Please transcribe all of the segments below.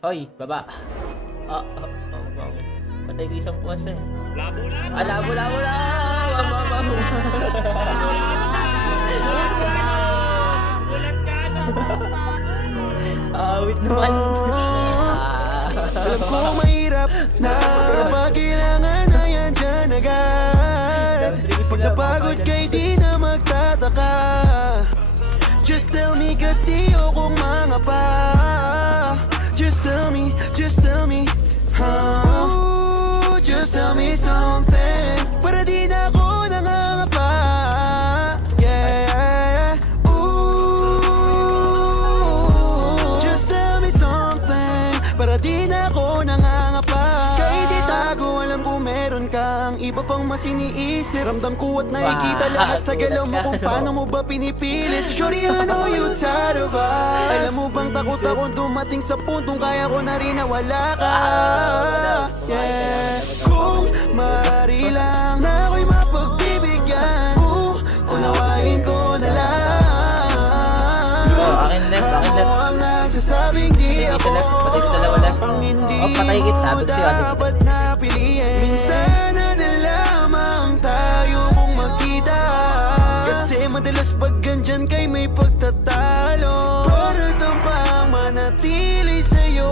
Hoy, baba. Patay ko isang puwas eh. Labo lang! Labo, labo, Ulat ka! awit naman. Alam ko mahirap na pag kailangan na yan dyan agad. Pag napagod ka'y di na magtataka. Just tell me kasi akong mga pa. Just tell me, just tell me, ooh, just tell me something para di na ako nangangapa. Yeah, ooh, just tell me something para di na ako nangangapa. Kahit itago, alam ko meron kang iba pang mas iniisip. Ramdam ko at nakikita lahat sa galaw mo kung paano mo ba pinipilit. Shorty, I know you tired of us. Alam mo bang takot akong dumating sa puntong kaya ko na rin na wala ka. Yeah, kung maaari lang na ako'y mapagbibigyan, unawain ko na lang. Akin left, akin Ako left. ang nagsasabing di Patay ako kita left, patay kita dalawa left. ang hindi Patay kita, sabi ko sa'yo, mo dapat napiliin. Minsan na lamang tayo kung magkita, kasi madalas pag gandyan kay may pagtatalo. Para saan pang manatili sa'yo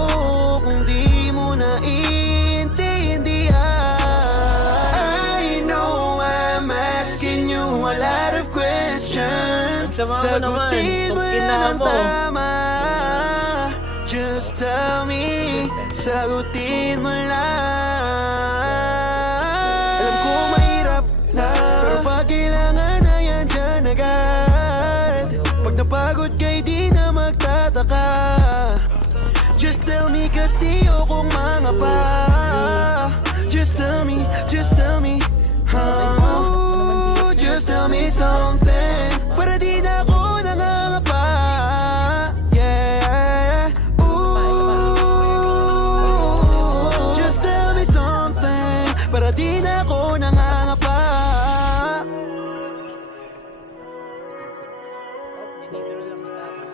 kung di mo naiintindihan. I know I'm asking you a lot of questions. Sama mo naman, Sagutin mo tungkin na yan ang mo. tama. Just tell me, sagutin mo lang. Alam ko mahirap na, pero pag kailangan na yan dyan agad. Pag napagod ka'y di na magtataka. Just tell me kasi akong mga pa. Just tell me, just tell me, ooh, just tell me something para di na ako nangangapa. Yeah, ooh, just tell me something para di na ako nangangapa. Dinidro lang kita, man.